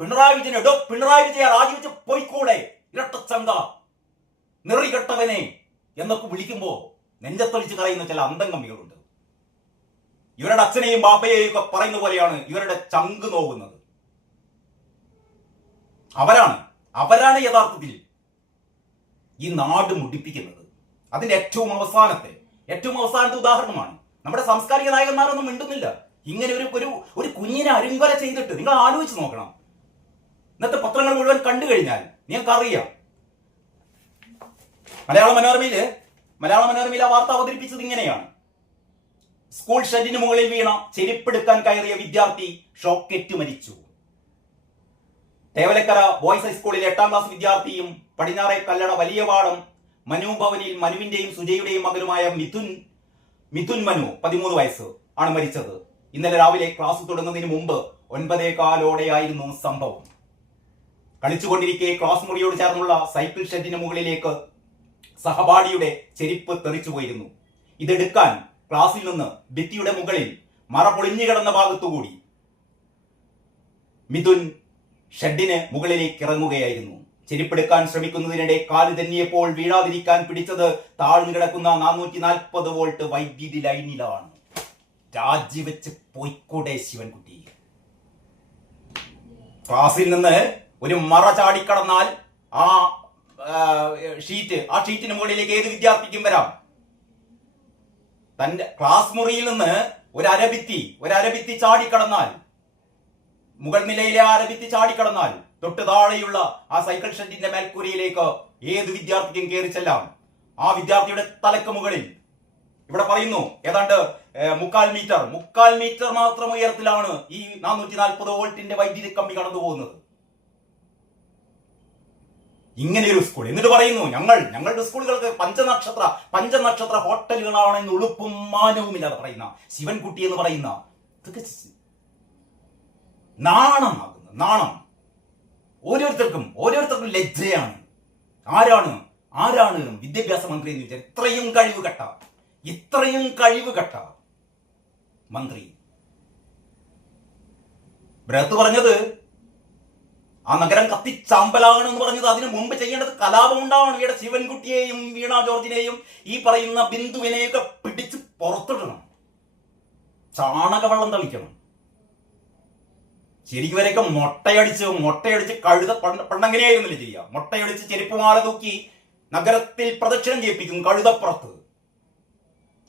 പിണറായി വിജയൻ എടോ പിണറായി വിജയ രാജിവെച്ച് പോയിക്കൂടെ? ഇരട്ടച്ചങ്ക നിറികെട്ടവനെ എന്നൊക്കെ വിളിക്കുമ്പോ നെഞ്ചത്തൊളിച്ച് കളയുന്ന ചില അന്തംഗമ്മികളുണ്ട്. ഇവരുടെ അച്ഛനെയും ബാപ്പയെയും ഒക്കെ പറയുന്ന പോലെയാണ് ഇവരുടെ ചങ്ക് നോക്കുന്നത് അവരാണ് അവരാണ് യഥാർത്ഥത്തിൽ ഈ നാട് മുടിപ്പിക്കുന്നത്. അതിന്റെ ഏറ്റവും അവസാനത്തെ ഏറ്റവും അവസാനത്തെ ഉദാഹരണമാണ്. നമ്മുടെ സാംസ്കാരിക നായകന്മാരൊന്നും മിണ്ടുന്നില്ല. ഇങ്ങനെ ഒരു ഒരു കുഞ്ഞിനെ അരുങ്കൊല ചെയ്തിട്ട് നിങ്ങൾ ആലോചിച്ച് നോക്കണം. ഇന്നത്തെ പത്രങ്ങൾ മുഴുവൻ കണ്ടു കഴിഞ്ഞാൽ നിങ്ങൾക്ക് അറിയാം. മലയാള മനോരമയിൽ മലയാള മനോരമയിൽ വാർത്ത അവതരിപ്പിച്ചത് ഇങ്ങനെയാണ്. സ്കൂൾ ഷെഡിന് മുകളിൽ വീണ ചെരുപ്പെടുക്കാൻ കയറിയ വിദ്യാർത്ഥി ഷോക്കേറ്റ് മരിച്ചു. തേവലക്കര ബോയ്സ് ഹൈസ്കൂളിലെ എട്ടാം ക്ലാസ് വിദ്യാർത്ഥിയും പടിഞ്ഞാറെ കല്ലട വലിയപാടം മനു ഭവനിൽ മനുവിന്റെയും സുജയുടെയും മകനുമായ മിഥുൻ മിഥുൻ മനു പതിമൂന്ന് വയസ്സ് ആണ് മരിച്ചത്. ഇന്നലെ രാവിലെ ക്ലാസ് തുടങ്ങുന്നതിന് മുമ്പ് ഒൻപതേ കാലോടെയായിരുന്നു സംഭവം. കളിച്ചുകൊണ്ടിരിക്കെ ക്ലാസ് മുറിയോട് ചേർന്നുള്ള സൈക്കിൾ ഷെഡിന് മുകളിലേക്ക് സഹപാഠിയുടെ ചെരിപ്പ് തെറിച്ചു പോയിരുന്നു. ഇതെടുക്കാൻ ക്ലാസ്സിൽ നിന്ന് ഭിത്തിയുടെ മുകളിൽ മറ പൊളിഞ്ഞു കിടന്ന ഭാഗത്തുകൂടി മിഥുൻ ഷെഡിന് മുകളിലേക്ക് ഇറങ്ങുകയായിരുന്നു. ചെരിപ്പെടുക്കാൻ ശ്രമിക്കുന്നതിനിടെ കാൽ തെന്നിയപ്പോൾ വീഴാതിരിക്കാൻ പിടിച്ചത് താഴ്ന്നു കിടക്കുന്ന നാനൂറ്റി നാൽപ്പത് വോൾട്ട് വൈദ്യുതി ലൈനിലാണ്. രാജിവെച്ച് പോയിക്കോട്ടെ ശിവൻകുട്ടി. ക്ലാസ്സിൽ നിന്ന് ഒരു മറ ചാടിക്കടന്നാൽ ആ ഷീറ്റ് ആ ഷീറ്റിന് മുകളിലേക്ക് ഏത് വിദ്യാർത്ഥിക്കും വരാം? തന്റെ ക്ലാസ് മുറിയിൽ നിന്ന് ഒരു അരഭിത്തി ഒരു അരഭിത്തി ചാടിക്കടന്നാൽ മുഗൾ നിലയിലെ ആ അരഭിത്തി ചാടിക്കടന്നാൽ തൊട്ട് താഴെയുള്ള ആ സൈക്കിൾ ഷെഡിന്റെ മേൽക്കൂരയിലേക്ക് ഏത് വിദ്യാർത്ഥിക്കും കയറി ചെല്ലാം. ആ വിദ്യാർത്ഥിയുടെ തലക്ക് മുകളിൽ. ഇവിടെ പറയുന്നു ഏതാണ്ട് മുക്കാൽ മീറ്റർ. മുക്കാൽ മീറ്റർ മാത്രം ഉയരത്തിലാണ് ഈ നാനൂറ്റി നാൽപ്പത് വോൾട്ടിന്റെ വൈദ്യുതി കമ്പി കടന്നു പോകുന്നത് ഇങ്ങനെ ഒരു സ്കൂൾ എന്നിട്ട് പറയുന്നു ഞങ്ങൾ ഞങ്ങളുടെ സ്കൂളുകൾക്ക് പഞ്ചനക്ഷത്ര പഞ്ചനക്ഷത്ര ഹോട്ടലുകളാണെന്ന് ഉളുപ്പും മാനവുമില്ലാതെ പറയുന്ന ശിവൻകുട്ടി എന്ന് പറയുന്ന ചി- നാണമാകുന്നു നാണം. ഓരോരുത്തർക്കും ഓരോരുത്തർക്കും ലജ്ജയാണ്. ആരാണ് ആരാണ് വിദ്യാഭ്യാസ മന്ത്രി എന്ന് ചോദിച്ചാൽ ഇത്രയും കഴിവ് കെട്ട ഇത്രയും കഴിവ് കെട്ട മന്ത്രി. ബ്രഹത്ത് പറഞ്ഞത് ആ നഗരം കത്തിച്ചാമ്പലാകണം എന്ന് പറഞ്ഞത് അതിനു മുമ്പ് ചെയ്യേണ്ടത് കലാപം ഉണ്ടാവണം ഇവിടെ ശിവൻകുട്ടിയെയും വീണ ജോർജിനെയും ഈ പറയുന്ന ബിന്ദുവിനെയൊക്കെ പിടിച്ച് പുറത്തിടണം. ചാണകവെള്ളം തളിക്കണം. ശരിക്കും വരെയൊക്കെ മൊട്ടയടിച്ച് മുട്ടയടിച്ച് കഴുത പണ്ട് പണ്ടങ്ങനെയായിരുന്നില്ല ചെയ്യുക മുട്ടയടിച്ച് ചെരുപ്പുമാല തൂക്കി നഗരത്തിൽ പ്രദക്ഷിണം ചെയ്യിപ്പിക്കും കഴുതപ്പുറത്ത്.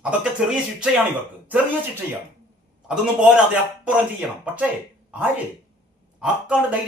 അതൊക്കെ ചെറിയ ശിക്ഷയാണ് ഇവർക്ക്. ചെറിയ ശിക്ഷയാണ്. അതൊന്നും പോരാ അതിനപ്പുറം ചെയ്യണം. പക്ഷേ ആര്? ആർക്കാണ് ധൈര്യം?